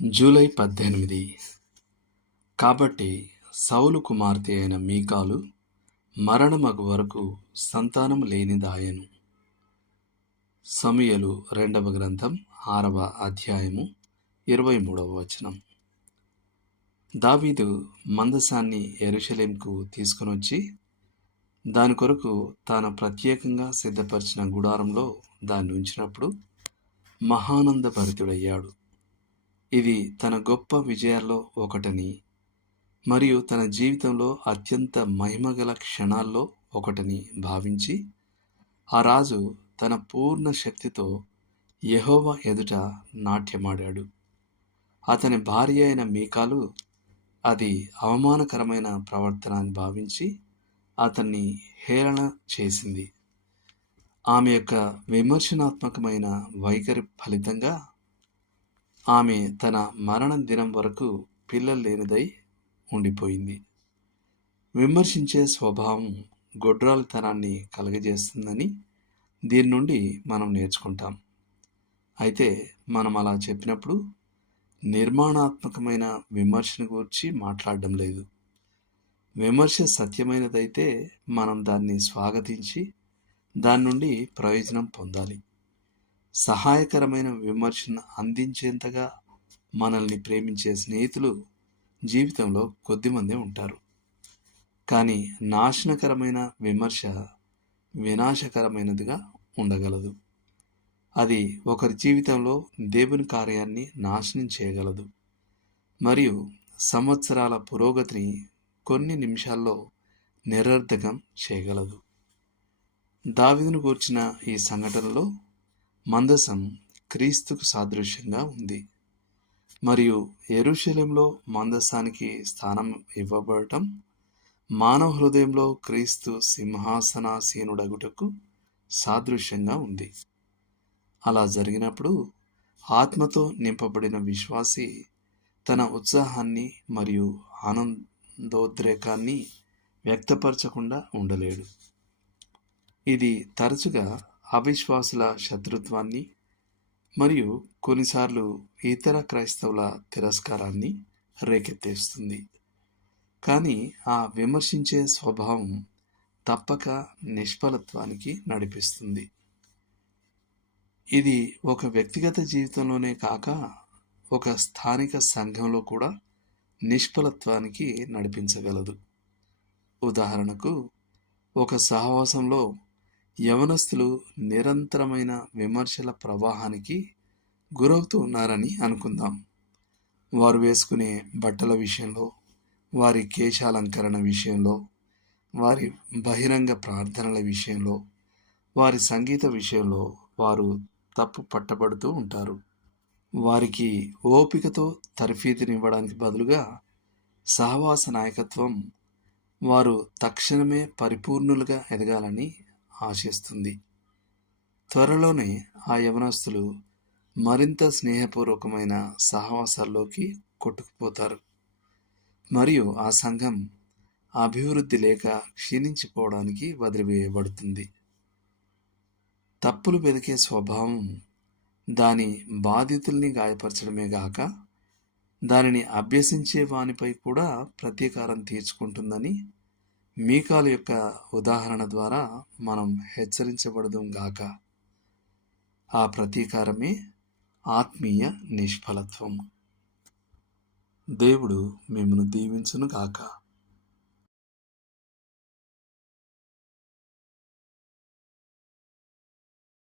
July 18. కాబట్టి సౌలు కుమార్తె అయిన మీకాలు మరణమగు వరకు సంతానం లేనిదాయెను. సమూయేలు 2వ గ్రంథం 6వ అధ్యాయము 23వ వచనం. దావీదు మందసాన్ని యెరూషలేముకు తీసుకొనొచ్చి దాని కొరకు తాను ప్రత్యేకంగా సిద్ధపరిచిన గుడారంలో దాన్ని ఉంచినప్పుడు మహానందభరితుడయ్యాడు. ఇది తన గొప్ప విజయాల్లో ఒకటని మరియు తన జీవితంలో అత్యంత మహిమగల క్షణాల్లో ఒకటని భావించి ఆ రాజు తన పూర్ణ శక్తితో యెహోవా ఎదుట నాట్యమాడాడు. అతని భార్య అయిన మీకాలు అది అవమానకరమైన ప్రవర్తన అని భావించి అతన్ని హేళన చేసింది. ఆమె యొక్క విమర్శనాత్మకమైన వైఖరి ఫలితంగా ఆమె తన మరణ దినం వరకు పిల్లలు లేనిదై ఉండిపోయింది. విమర్శించే స్వభావం గొడ్రాలితనాన్ని కలుగజేస్తుందని దీని నుండి మనం నేర్చుకుంటాం. అయితే మనం అలా చెప్పినప్పుడు నిర్మాణాత్మకమైన విమర్శను గురించి మాట్లాడడం లేదు. విమర్శ సత్యమైనదైతే మనం దాన్ని స్వాగతించి దాని నుండి ప్రయోజనం పొందాలి. సహాయకరమైన విమర్శను అందించేంతగా మనల్ని ప్రేమించే స్నేహితులు జీవితంలో కొద్దిమందే ఉంటారు. కానీ నాశనకరమైన విమర్శ వినాశకరమైనదిగా ఉండగలదు. అది ఒకరి జీవితంలో దేవుని కార్యాన్ని నాశనం చేయగలదు మరియు సంవత్సరాల పురోగతిని కొన్ని నిమిషాల్లో నిరర్థకం చేయగలదు. దావీదును గూర్చిన ఈ సంఘటనలో మందసం క్రీస్తుకు సాదృశ్యంగా ఉంది మరియు యెరూషలేములో మందసానికి స్థానం ఇవ్వబడటం మానవ హృదయంలో క్రీస్తు సింహాసనాసీనుడగుటకు సాదృశ్యంగా ఉంది. అలా జరిగినప్పుడు ఆత్మతో నింపబడిన విశ్వాసి తన ఉత్సాహాన్ని మరియు ఆనందోద్రేకాన్ని వ్యక్తపరచకుండా ఉండలేడు. ఇది తరచుగా అవిశ్వాసుల శత్రుత్వాన్ని మరియు కొన్నిసార్లు ఇతర క్రైస్తవుల తిరస్కారాన్ని రేకెత్తేస్తుంది. కానీ ఆ విమర్శించే స్వభావం తప్పక నిష్ఫలత్వానికి నడిపిస్తుంది. ఇది ఒక వ్యక్తిగత జీవితంలోనే కాక ఒక స్థానిక సంఘంలో కూడా నిష్ఫలత్వానికి నడిపించగలదు. ఉదాహరణకు, ఒక సహవాసంలో యవనస్తులు నిరంతరమైన విమర్శల ప్రవాహానికి గురవుతూ ఉన్నారని అనుకుందాం. వారు వేసుకునే బట్టల విషయంలో, వారి కేశాలంకరణ విషయంలో, వారి బహిరంగ ప్రార్థనల విషయంలో, వారి సంగీత విషయంలో వారు తప్పు పట్టబడుతూ ఉంటారు. వారికి ఓపికతో తర్ఫీదునివ్వడానికి బదులుగా సహవాస నాయకత్వం వారు తక్షణమే పరిపూర్ణులుగా ఎదగాలని ఆశిస్తుంది. త్వరలోనే ఆ యవనస్తులు మరింత స్నేహపూర్వకమైన సహవాసాల్లోకి కొట్టుకుపోతారు మరియు ఆ సంఘం అభివృద్ధి లేక క్షీణించిపోవడానికి వదిలివేయబడుతుంది. తప్పులు వెదికే స్వభావం దాని బాధితుల్ని గాయపరచడమే గాక దానిని అభ్యసించే వానిపై కూడా ప్రతీకారం తీర్చుకుంటుందని మీకాలు యొక్క ఉదాహరణ ద్వారా మనం హెచ్చరించబడదుం గాక. ఆ ప్రతీకారమే ఆత్మీయ నిష్ఫలత్వం. దేవుడు మిమ్మును దీవించును గాక.